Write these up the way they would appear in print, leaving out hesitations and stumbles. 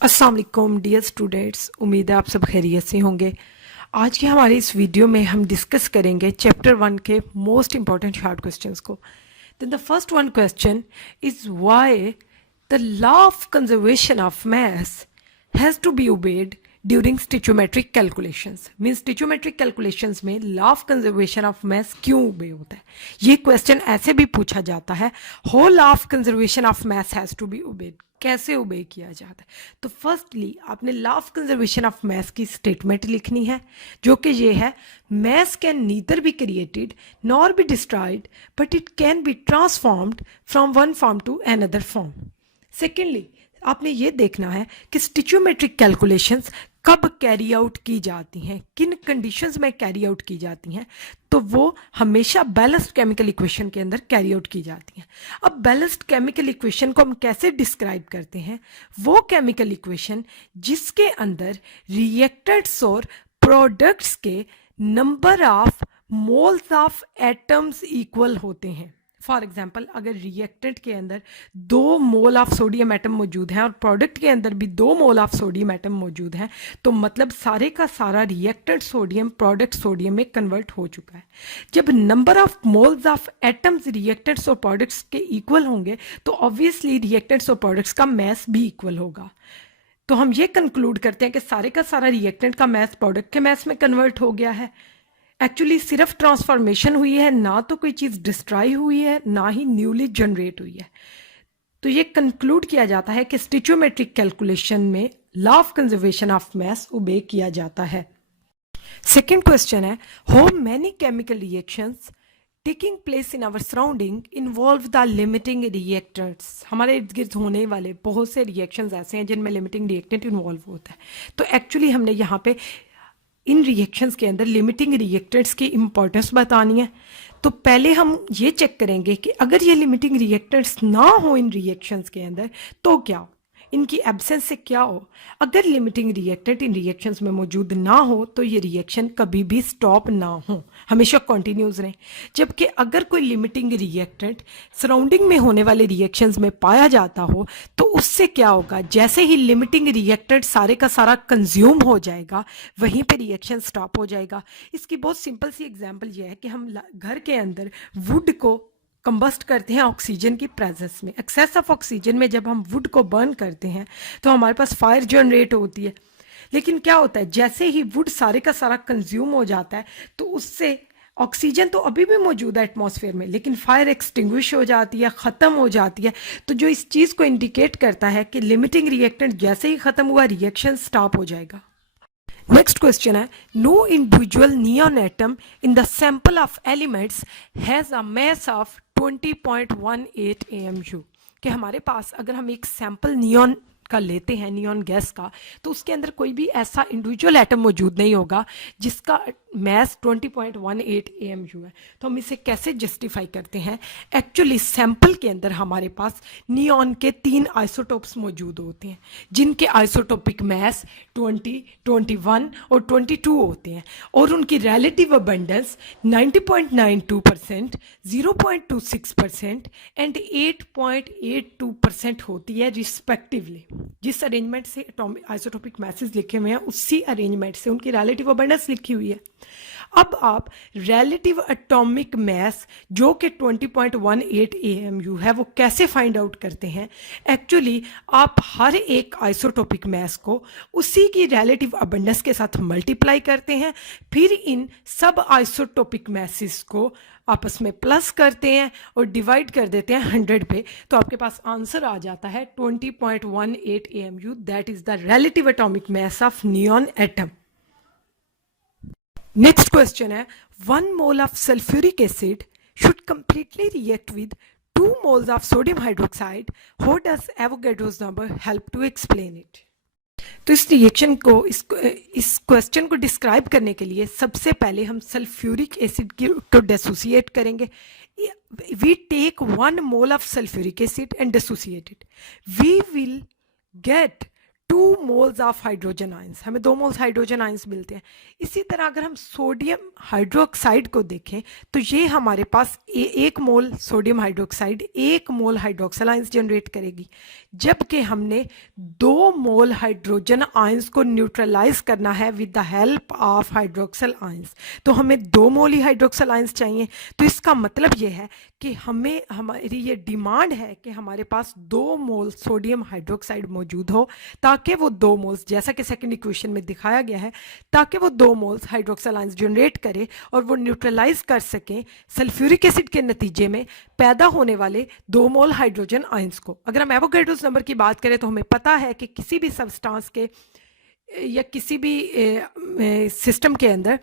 अस्सलाम वालेकुम dear students, उम्मीद है आप सब खैरियत से होंगे। आज के हमारे इस वीडियो में हम डिस्कस करेंगे चैप्टर 1 के मोस्ट इंपॉर्टेंट शॉर्ट क्वेश्चंस को। Then the first one question is why the law of conservation of mass has to be obeyed during stoichiometric calculations. Means stoichiometric calculations में law of conservation of mass क्यों obey होता है। ये question ऐसे भी पूछा जाता है, how law of conservation of mass has to be obeyed, कैसे ओबे किया जाता है। तो फर्स्टली आपने law of conservation of mass की स्टेटमेंट लिखनी है, जो कि ये है, mass can neither be created nor be destroyed but it can be transformed from one form to another form. Secondly आपने ये देखना है कि स्टिचोमेट्रिक कैलकुलेशंस कब कैरी आउट की जाती हैं, किन कंडीशंस में कैरी आउट की जाती हैं। तो वो हमेशा बैलेंस्ड केमिकल इक्वेशन के अंदर कैरी आउट की जाती हैं। अब बैलेंस्ड केमिकल इक्वेशन को हम कैसे डिस्क्राइब करते हैं? वो केमिकल इक्वेशन जिसके अंदर रिएक्टेंट्स और प्रोडक्ट्स के number of moles of atoms equal होते हैं। फॉर एग्जाम्पल, अगर रिएक्टेंट के अंदर 2 मोल ऑफ सोडियम एटम मौजूद हैं और प्रोडक्ट के अंदर भी 2 मोल ऑफ सोडियम एटम मौजूद हैं, तो मतलब सारे का सारा रिएक्टेंट सोडियम प्रोडक्ट सोडियम में कन्वर्ट हो चुका है। जब number of moles of atoms reactants और प्रोडक्ट्स के इक्वल होंगे तो ऑब्वियसली रिएक्टेंट्स और प्रोडक्ट्स का मैस भी इक्वल होगा। तो हम ये कंक्लूड करते हैं कि सारे का सारा रिएक्टेंट का मैस प्रोडक्ट के मैस में कन्वर्ट हो गया है। एक्चुअली सिर्फ ट्रांसफॉर्मेशन हुई है, ना तो कोई चीज़ डिस्ट्रॉय हुई है, ना ही न्यूली जनरेट हुई है। तो ये कंक्लूड किया जाता है कि स्टिचोमेट्रिक कैलकुलेशन में law of conservation of mass obey किया जाता है। सेकेंड क्वेश्चन है, how many chemical reactions taking place in our surrounding involve the limiting reactants. हमारे इर्द गिर्द होने वाले बहुत से रिएक्शंस ऐसे हैं जिनमें लिमिटिंग रिएक्टेंट इन्वॉल्व होता है। तो एक्चुअली हमने यहाँ पे इन रिएक्शंस के अंदर लिमिटिंग रिएक्टेंट्स की इंपॉर्टेंस बतानी है। तो पहले हम ये चेक करेंगे कि अगर ये लिमिटिंग रिएक्टेंट्स ना हो इन रिएक्शंस के अंदर तो क्या हो, इनकी एब्सेंस से क्या हो। अगर लिमिटिंग रिएक्टेंट इन रिएक्शंस में मौजूद ना हो तो ये रिएक्शन कभी भी स्टॉप ना हो, हमेशा कंटिन्यूस रहें। जबकि अगर कोई लिमिटिंग रिएक्टेंट सराउंडिंग में होने वाले रिएक्शंस में पाया जाता हो तो उससे क्या होगा, जैसे ही लिमिटिंग रिएक्टेंट सारे का सारा कंज्यूम हो जाएगा वहीं पे रिएक्शन स्टॉप हो जाएगा। इसकी बहुत सिंपल सी एग्जांपल ये है कि हम घर के अंदर वुड को कंबस्ट करते हैं ऑक्सीजन की प्रेजेंस में। एक्सेस ऑफ ऑक्सीजन में जब हम वुड को बर्न करते हैं तो हमारे पास फायर जनरेट होती है। लेकिन क्या होता है, जैसे ही वुड सारे का सारा कंज्यूम हो जाता है तो उससे ऑक्सीजन तो अभी भी मौजूद है एटमॉस्फेयर में, लेकिन फायर एक्सटिंग्विश हो जाती है, ख़त्म हो जाती है। तो जो इस चीज़ को इंडिकेट करता है कि लिमिटिंग रिएक्टेंट जैसे ही ख़त्म हुआ रिएक्शन स्टॉप हो जाएगा। नेक्स्ट क्वेश्चन है, no individual neon atom in the sample of elements has a mass of 20.18 AMU। कि हमारे पास अगर हम एक सैंपल नियॉन का लेते हैं, नियॉन गैस का, तो उसके अंदर कोई भी ऐसा इंडिविजुअल एटम मौजूद नहीं होगा जिसका मैस 20.18 AMU है। तो हम इसे कैसे जस्टिफाई करते हैं? एक्चुअली सैंपल के अंदर हमारे पास नियॉन के 3 आइसोटोप्स मौजूद होते हैं जिनके आइसोटोपिक मैस 20, 21 और 22 होते हैं और उनकी रिलेटिव अबंडेंस 90.92%, 0.26% एंड 8.82% होती है रिस्पेक्टिवली। जिस अरेंजमेंट से आइसोटोपिक मैसेज लिखे हुए हैं उसी अरेंजमेंट से उनकी रिलेटिव अबंडेंस लिखी हुई है। अब आप रिलेटिव एटॉमिक मैस जो कि 20.18 AMU है वो कैसे फाइंड आउट करते हैं? एक्चुअली आप हर एक आइसोटोपिक मैस को उसी की रिलेटिव अबंडेंस के साथ मल्टीप्लाई करते हैं, फिर इन सब आइसोटोपिक मैसेस को आपस में प्लस करते हैं और डिवाइड कर देते हैं 100 पे। तो आपके पास आंसर आ जाता है 20.18 AMU, that is the relative atomic mass of neon atom. Next question है, 1 mole of sulphuric acid should completely react with 2 moles of sodium hydroxide. How does Avogadro's number help to explain it? तो इस reaction को, इस question को describe करने के लिए सबसे पहले हम सल्फ्यूरिक एसिड को डिसोसिएट करेंगे। We take 1 mole of sulphuric acid and dissociate it, we will get 2 moles of hydrogen ions, हमें 2 मोल्स हाइड्रोजन आयंस मिलते हैं। इसी तरह अगर हम सोडियम हाइड्रोक्साइड को देखें तो ये हमारे पास 1 मोल सोडियम हाइड्रोक्साइड 1 मोल हाइड्रोक्सिल आयंस जनरेट करेगी, जबकि हमने 2 मोल हाइड्रोजन आयंस को न्यूट्रलाइज करना है with the help of hydroxyl ions, तो हमें 2 मोल ही हाइड्रोक्सिल आयंस चाहिए। तो इसका मतलब ये है कि हमें, हमारी ये डिमांड है कि हमारे पास 2 मोल सोडियम हाइड्रोक्साइड मौजूद हो, ताकि वो 2 मोल्स, जैसा कि सेकंड इक्वेशन में दिखाया गया है, ताकि वो 2 मोल्स हाइड्रोक्सिल आयंस जनरेट करे और वो न्यूट्रलाइज कर सकें सल्फ्यूरिक एसिड के नतीजे में पैदा होने वाले 2 मोल हाइड्रोजन आयंस को। अगर हम एवोगैड्रोस नंबर की बात करें तो हमें पता है कि किसी भी सब्सटेंस के या किसी भी सिस्टम के अंदर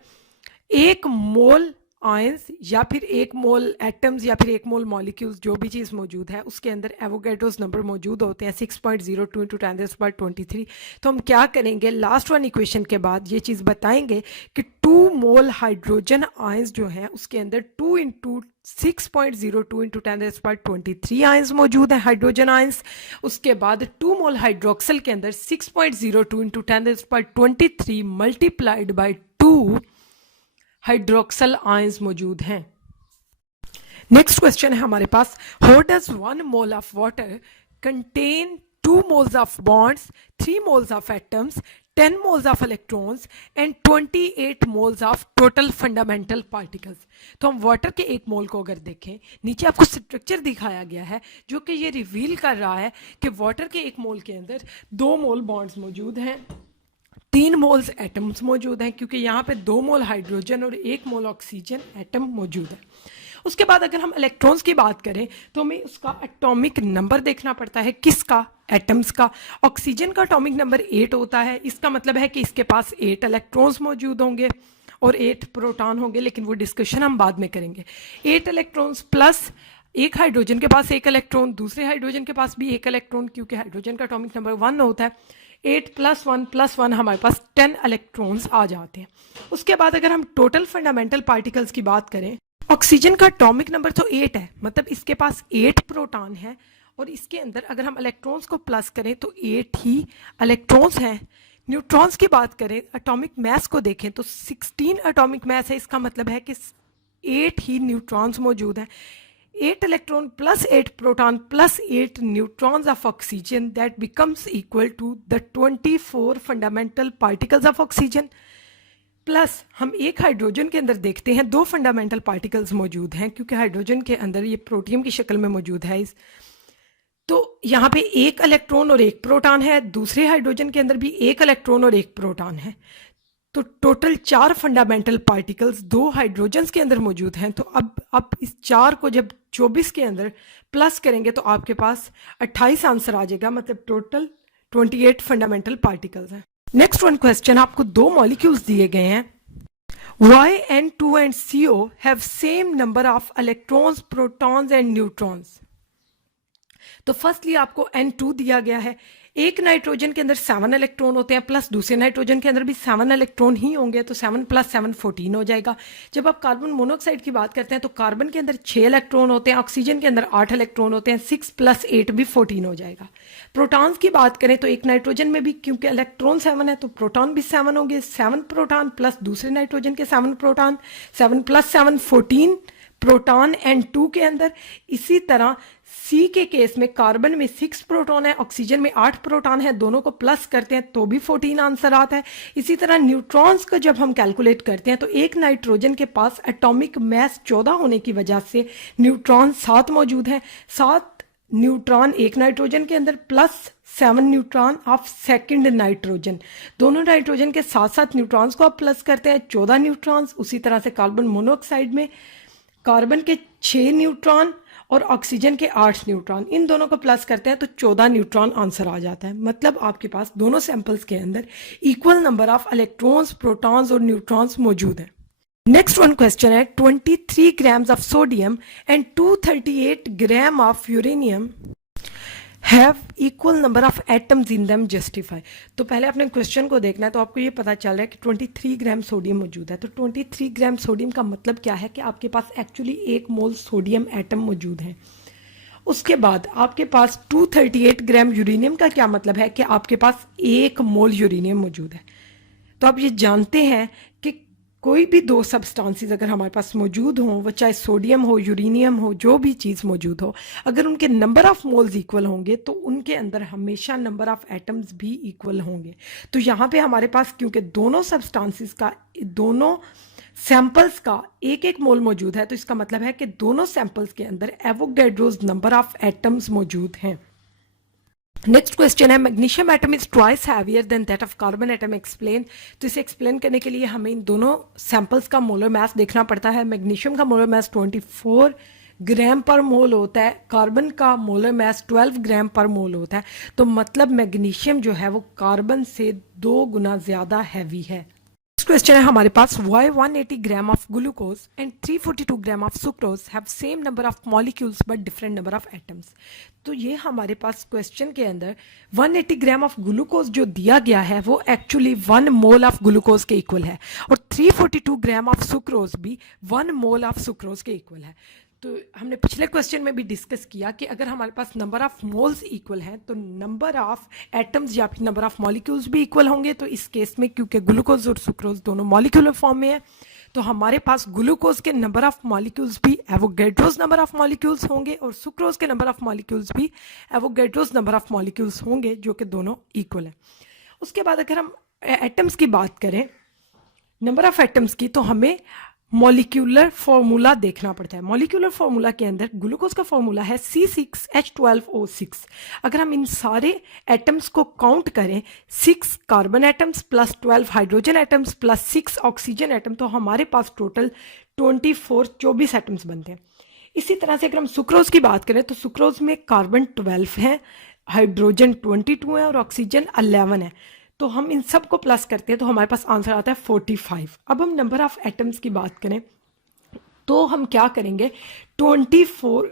1 मोल आयंस या फिर 1 मोल एटम्स या फिर 1 मोल मॉलिक्यूल्स, जो भी चीज़ मौजूद है उसके अंदर एवोगैड्रोस नंबर मौजूद होते हैं 6.02 इंटू 10⁻23। तो हम क्या करेंगे, लास्ट वन इक्वेशन के बाद ये चीज़ बताएंगे कि 2 मोल हाइड्रोजन आयंस जो हैं उसके अंदर 2 इंटू 6.02 इंटू 10⁻23 आयंस मौजूद हैं हाइड्रोजन आयंस। उसके बाद 2 मोल हाइड्रोक्सिल के अंदर 6.02 into 10⁻23 multiplied by 2 hydroxyl ions मौजूद हैं। नेक्स्ट क्वेश्चन है हमारे पास, how does 1 mole of water contain 2 moles of bonds, 3 moles of atoms, 10 moles of electrons and 28 moles of total fundamental particles. तो हम वाटर के 1 मोल को अगर देखें, नीचे आपको स्ट्रक्चर दिखाया गया है जो कि ये रिवील कर रहा है कि वाटर के 1 मोल के अंदर 2 मोल बॉन्ड्स मौजूद हैं, 3 मोल्स एटम्स मौजूद हैं, क्योंकि यहाँ पे 2 मोल हाइड्रोजन और 1 मोल ऑक्सीजन एटम मौजूद है। उसके बाद अगर हम इलेक्ट्रॉन्स की बात करें तो हमें उसका एटॉमिक नंबर देखना पड़ता है, किसका, एटम्स का। ऑक्सीजन का एटॉमिक नंबर 8 होता है, इसका मतलब है कि इसके पास 8 इलेक्ट्रॉन्स मौजूद होंगे और 8 प्रोटॉन होंगे, लेकिन वो डिस्कशन हम बाद में करेंगे। 8 इलेक्ट्रॉन्स प्लस एक हाइड्रोजन के पास 1 इलेक्ट्रॉन, दूसरे हाइड्रोजन के पास भी 1 इलेक्ट्रॉन, क्योंकि हाइड्रोजन का एटॉमिक नंबर 1 होता है। 8 + 1 हमारे पास 10 इलेक्ट्रॉन्स आ जाते हैं। उसके बाद अगर हम टोटल फंडामेंटल पार्टिकल्स की बात करें, ऑक्सीजन का एटॉमिक नंबर तो 8 है, मतलब इसके पास 8 प्रोटॉन है और इसके अंदर अगर हम इलेक्ट्रॉन्स को प्लस करें तो 8 ही इलेक्ट्रॉन्स हैं। न्यूट्रॉन्स की बात करें, एटॉमिक मास को देखें तो 16 एटॉमिक मास है, इसका मतलब है कि 8 ही न्यूट्रॉन्स मौजूद हैं। 8 electron plus 8 proton plus 8 neutrons of oxygen, that becomes equal to the 24 fundamental particles of oxygen. Plus हम एक हाइड्रोजन के अंदर देखते हैं 2 फंडामेंटल पार्टिकल्स मौजूद हैं, क्योंकि हाइड्रोजन के अंदर ये प्रोटियम की शक्ल में मौजूद है। तो यहाँ पे 1 इलेक्ट्रॉन और 1 प्रोटॉन है, दूसरे हाइड्रोजन के अंदर भी 1 इलेक्ट्रॉन और 1 प्रोटॉन है। तो टोटल 4 फंडामेंटल पार्टिकल्स 2 हाइड्रोजन्स के अंदर मौजूद हैं। तो अब इस 4 को जब 24 के अंदर प्लस करेंगे तो आपके पास 28 आंसर आ जाएगा, मतलब टोटल 28 फंडामेंटल पार्टिकल्स हैं। नेक्स्ट वन क्वेश्चन, आपको 2 मॉलिक्यूल्स दिए गए हैं, YN2 and CO have same number of electrons, protons and neutrons। तो फर्स्टली आपको N2 दिया गया है, एक नाइट्रोजन के अंदर 7 इलेक्ट्रॉन होते हैं, प्लस दूसरे नाइट्रोजन के अंदर भी 7 इलेक्ट्रॉन ही होंगे, तो 7 + 7 14 हो जाएगा। जब आप कार्बन मोनोऑक्साइड की बात करते हैं तो कार्बन के अंदर 6 इलेक्ट्रॉन होते हैं, ऑक्सीजन के अंदर 8 इलेक्ट्रॉन होते हैं, 6 + 8 भी 14 हो जाएगा। प्रोटॉन्स की बात करें तो एक नाइट्रोजन में भी क्योंकि इलेक्ट्रॉन 7 है तो प्रोटॉन भी 7 होंगे, 7 प्रोटॉन प्लस दूसरे नाइट्रोजन के 7 प्रोटॉन, 7 + 7 14 प्रोटॉन N2 के अंदर। इसी तरह सी के केस में कार्बन में 6 प्रोटॉन है, ऑक्सीजन में 8 प्रोटॉन है, दोनों को प्लस करते हैं तो भी 14 आंसर आता है। इसी तरह न्यूट्रॉन्स को जब हम कैलकुलेट करते हैं तो एक नाइट्रोजन के पास एटॉमिक मास 14 होने की वजह से न्यूट्रॉन 7 मौजूद हैं। 7 न्यूट्रॉन एक नाइट्रोजन के अंदर plus 7 neutron of second nitrogen, दोनों नाइट्रोजन के साथ साथ न्यूट्रॉन्स को आप प्लस करते हैं 14 न्यूट्रॉन्स। उसी तरह से कार्बन मोनोऑक्साइड में कार्बन के 6 न्यूट्रॉन और ऑक्सीजन के 8 न्यूट्रॉन, इन दोनों को प्लस करते हैं तो 14 न्यूट्रॉन आंसर आ जाता है। मतलब आपके पास दोनों सैंपल्स के अंदर equal number of electrons, protons और न्यूट्रॉन्स मौजूद हैं। नेक्स्ट वन क्वेश्चन है, 23 grams of sodium and 238 gram of uranium have equal number of atoms in them justify. तो पहले अपने क्वेश्चन को देखना है, तो आपको ये पता चल रहा है कि 23 ग्राम सोडियम मौजूद है। तो 23 ग्राम सोडियम का मतलब क्या है कि आपके पास एक्चुअली 1 मोल सोडियम एटम मौजूद है उसके बाद आपके पास 238 ग्राम यूरेनियम का क्या मतलब है कि आपके पास 1 मोल यूरेनियम मौजूद है। तो आप ये जानते हैं कि कोई भी दो सब्सटेंसेस अगर हमारे पास मौजूद हों, वो चाहे सोडियम हो, यूरेनियम हो, जो भी चीज़ मौजूद हो, अगर उनके नंबर ऑफ मोल्स इक्वल होंगे तो उनके अंदर हमेशा नंबर ऑफ एटम्स भी इक्वल होंगे। तो यहाँ पे हमारे पास क्योंकि दोनों सब्सटेंसेस का, दोनों सैंपल्स का एक एक मोल मौजूद है, तो इसका मतलब है कि दोनों सैंपल्स के अंदर एवोगैड्रोज नंबर ऑफ एटम्स मौजूद हैं। नेक्स्ट क्वेश्चन है, magnesium atom is twice heavier than that of carbon atom, explain. तो इसे एक्सप्लेन करने के लिए हमें इन दोनों सैंपल्स का मोलर मास देखना पड़ता है। मैग्नीशियम का मोलर मास 24 ग्राम पर मोल होता है, कार्बन का मोलर मास 12 ग्राम पर मोल होता है। तो मतलब मैग्नीशियम जो है वो कार्बन से 2 गुना ज़्यादा हैवी है। क्वेश्चन है हमारे पास, why 180 gram of glucose and 342 gram of sucrose have same number of molecules but different number of atoms. तो ये हमारे पास क्वेश्चन के अंदर 180 ग्राम ऑफ ग्लूकोज जो दिया गया है वो एक्चुअली 1 मोल ऑफ ग्लूकोज के इक्वल है, और 342 ग्राम ऑफ सुक्रोज भी 1 मोल ऑफ सुक्रोज के इक्वल है। तो हमने पिछले क्वेश्चन में भी डिस्कस किया कि अगर हमारे पास नंबर ऑफ मोल्स इक्वल हैं तो नंबर ऑफ एटम्स या फिर नंबर ऑफ मॉलिक्यूल्स भी इक्वल होंगे। तो इस केस में क्योंकि ग्लूकोज और सुक्रोज दोनों मॉलिक्यूलर फॉर्म में है, तो हमारे पास ग्लूकोज के नंबर ऑफ मॉलिक्यूल्स भी एवोगैड्रोज नंबर ऑफ मॉलिक्यूल्स होंगे, और सुक्रोज के नंबर ऑफ मॉलिक्यूल्स भी एवोगैड्रोज नंबर ऑफ मॉलिक्यूल्स होंगे, जो कि दोनों इक्वल है। उसके बाद अगर हम एटम्स की बात करें, नंबर ऑफ एटम्स की, तो हमें मॉलिक्यूलर फॉर्मूला देखना पड़ता है। मॉलिक्यूलर फॉर्मूला के अंदर ग्लूकोज का फॉर्मूला है C6H12O6। अगर हम इन सारे एटम्स को काउंट करें, 6 carbon atoms plus 12 hydrogen atoms plus 6 oxygen atom, तो हमारे पास टोटल 24 एटम्स बनते हैं। इसी तरह से अगर हम सुक्रोज की बात करें तो सुक्रोज में कार्बन 12 है, हाइड्रोजन 22 है और ऑक्सीजन 11 है। तो हम इन सब को प्लस करते हैं तो हमारे पास आंसर आता है 45। अब हम नंबर ऑफ एटम्स की बात करें तो हम क्या करेंगे, 24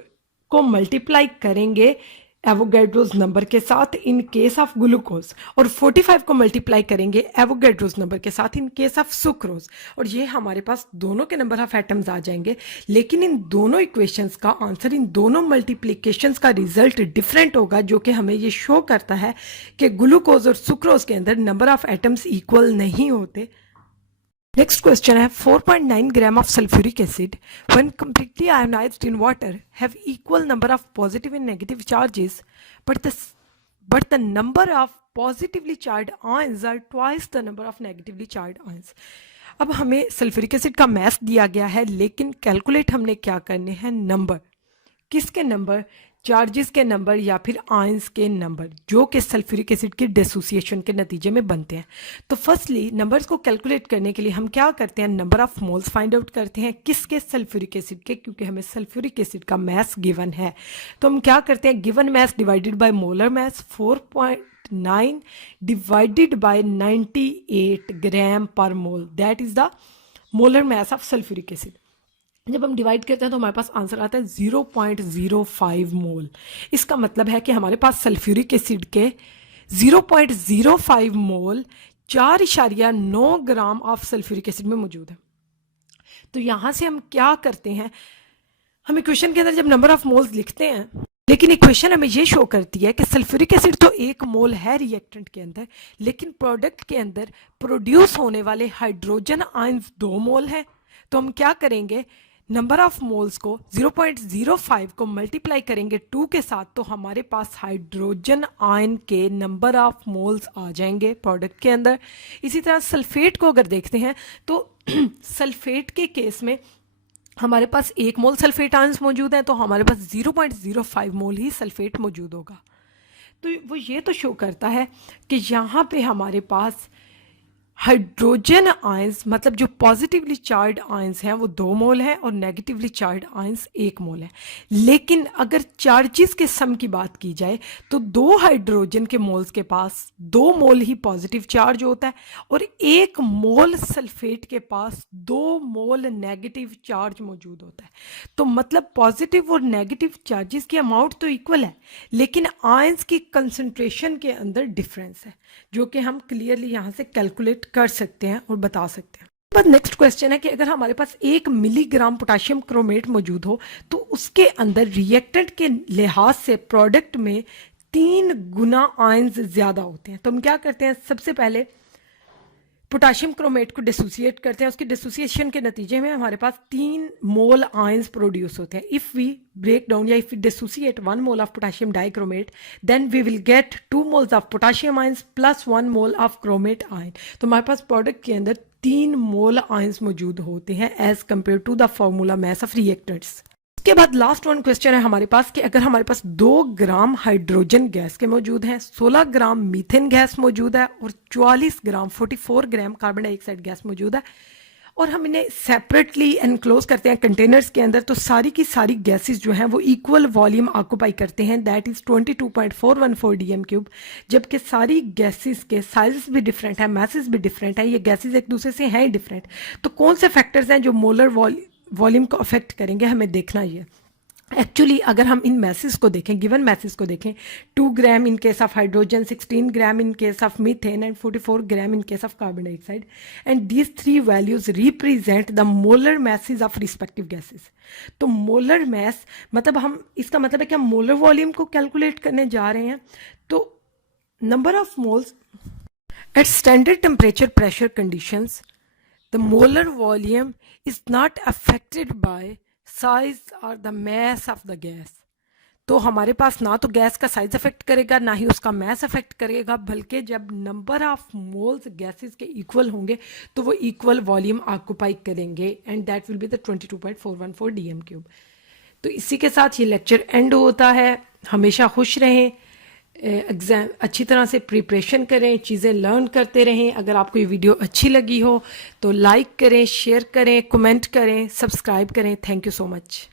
को मल्टीप्लाई करेंगे एवोगैड्रोज नंबर के साथ इन केस ऑफ ग्लूकोज, और 45 को मल्टीप्लाई करेंगे एवोगैड्रोज नंबर के साथ इन केस ऑफ सुक्रोज, और ये हमारे पास दोनों के नंबर ऑफ एटम्स आ जाएंगे। लेकिन इन दोनों इक्वेशंस का आंसर, इन दोनों मल्टीप्लिकेशंस का रिजल्ट डिफरेंट होगा, जो कि हमें ये शो करता है कि ग्लूकोज और सुक्रोज के अंदर नंबर ऑफ एटम्स इक्वल नहीं होते। नेक्स्ट क्वेश्चन है, 4.9 gram of sulphuric acid when completely ionized in water have equal number of positive and negative charges, but the number of positively charged ions are twice the number of negatively charged ions। अब हमें sulphuric acid का मास दिया गया है, लेकिन calculate हमने क्या करने हैं, नंबर। किसके नंबर, चार्जेस के नंबर या फिर आयंस के नंबर, जो कि सल्फ्यूरिक एसिड की डिसोसिएशन के नतीजे में बनते हैं। तो फर्स्टली नंबर्स को कैलकुलेट करने के लिए हम क्या करते हैं, number of moles find out करते हैं। किसके, सल्फ्यूरिक एसिड के, क्योंकि हमें सल्फ्यूरिक एसिड का मास गिवन है। तो हम क्या करते हैं, given mass divided by molar mass, 4.9 divided by 98 gram per mole, that is the molar mass of sulphuric acid. जब हम डिवाइड करते हैं तो हमारे पास आंसर आता है 0.05 मोल। इसका मतलब है कि हमारे पास सल्फ्यूरिक एसिड के 0.05 मोल 4.9 ग्राम ऑफ सल्फ्यूरिक एसिड में मौजूद है। तो यहाँ से हम क्या करते हैं, हम इक्वेशन के अंदर जब नंबर ऑफ मोल्स लिखते हैं, लेकिन इक्वेशन हमें ये शो करती है कि सल्फ्यूरिक एसिड तो 1 मोल है रिएक्टेंट के अंदर, लेकिन प्रोडक्ट के अंदर प्रोड्यूस होने वाले हाइड्रोजन आयंस 2 मोल हैं। तो हम क्या करेंगे, नंबर ऑफ मोल्स को 0.05 को मल्टीप्लाई करेंगे 2 के साथ, तो हमारे पास हाइड्रोजन आयन के नंबर ऑफ मोल्स आ जाएंगे प्रोडक्ट के अंदर। इसी तरह सल्फेट को अगर देखते हैं तो सल्फेट के केस में हमारे पास 1 मोल सल्फेट आयंस मौजूद हैं, तो हमारे पास 0.05 मोल ही सल्फेट मौजूद होगा। तो वो ये तो शो करता है कि यहाँ पे हमारे पास हाइड्रोजन आयंस, मतलब जो पॉजिटिवली चार्ज आयंस हैं वो 2 मोल हैं और नेगेटिवली चार्ज आयंस 1 मोल है। लेकिन अगर चार्जेस के सम की बात की जाए तो 2 हाइड्रोजन के मोल्स के पास 2 मोल ही पॉजिटिव चार्ज होता है, और 1 मोल सल्फेट के पास 2 मोल नेगेटिव चार्ज मौजूद होता है। तो मतलब पॉजिटिव और नेगेटिव चार्जेस की अमाउंट तो इक्वल है, लेकिन आयंस की कंसंट्रेशन के अंदर डिफरेंस है, जो कि हम क्लियरली यहाँ से कैलकुलेट कर सकते हैं और बता सकते हैं। बाद नेक्स्ट क्वेश्चन है कि अगर हमारे पास 1 मिलीग्राम पोटाशियम क्रोमेट मौजूद हो तो उसके अंदर रिएक्टेंट के लिहाज से प्रोडक्ट में 3 गुना आयंस ज्यादा होते हैं। तो हम क्या करते हैं, सबसे पहले पोटाशियम क्रोमेट को डिसोसिएट करते हैं, उसके डिसोसिएशन के नतीजे में हमारे पास 3 मोल आयंस प्रोड्यूस होते हैं। इफ वी ब्रेक डाउन या if we dissociate 1 mole of potassium dichromate then we will get 2 moles of potassium ions plus 1 mole of chromate ion. तो हमारे पास प्रोडक्ट के अंदर 3 मोल आयंस मौजूद होते हैं as compared to the formula mass of reactants. उसके बाद लास्ट वन क्वेश्चन है हमारे पास कि अगर हमारे पास 2 ग्राम हाइड्रोजन गैस के मौजूद हैं, 16 ग्राम मीथेन गैस मौजूद है और 44 ग्राम कार्बन डाइऑक्साइड गैस मौजूद है और हम इन्हें सेपरेटली एनक्लोज करते हैं कंटेनर्स के अंदर, तो सारी की सारी गैसेस जो हैं वो इक्वल वॉल्यूम ऑक्यूपाई करते हैं, दैट इज 22.414 DM3, जबकि सारी गैसेस के साइजेस भी डिफरेंट है, मैसेस भी डिफरेंट है, ये गैसेस एक दूसरे से हैं डिफरेंट। तो कौन से फैक्टर्स हैं जो मोलर वॉल्यूम को अफेक्ट करेंगे, हमें देखना ये। एक्चुअली अगर हम इन मैसेज को देखें, गिवन मैसेज को देखें, 2 gram in case of hydrogen, 16 gram in case of methane and 44 gram in case of carbon dioxide, and these 3 values represent the molar masses of respective gases. तो molar mass मतलब हम, इसका मतलब है कि हम मोलर वॉल्यूम को calculate करने जा रहे हैं। तो number of moles at standard temperature pressure conditions the molar volume is not affected by size or the mass of the gas। तो हमारे पास ना तो गैस का साइज अफेक्ट करेगा ना ही उसका मैस अफेक्ट करेगा, बल्कि जब नंबर ऑफ मोल्स गैसेस के इक्वल होंगे तो वो इक्वल वॉल्यूम ऑक्यूपाई करेंगे and that will be the 22.414 DM3। तो इसी के साथ ये लेक्चर एंड होता है। हमेशा खुश रहें, एग्ज़ाम अच्छी तरह से प्रिपरेशन करें, चीज़ें लर्न करते रहें। अगर आपको ये वीडियो अच्छी लगी हो तो लाइक करें, शेयर करें, कमेंट करें, सब्सक्राइब करें। Thank you so much.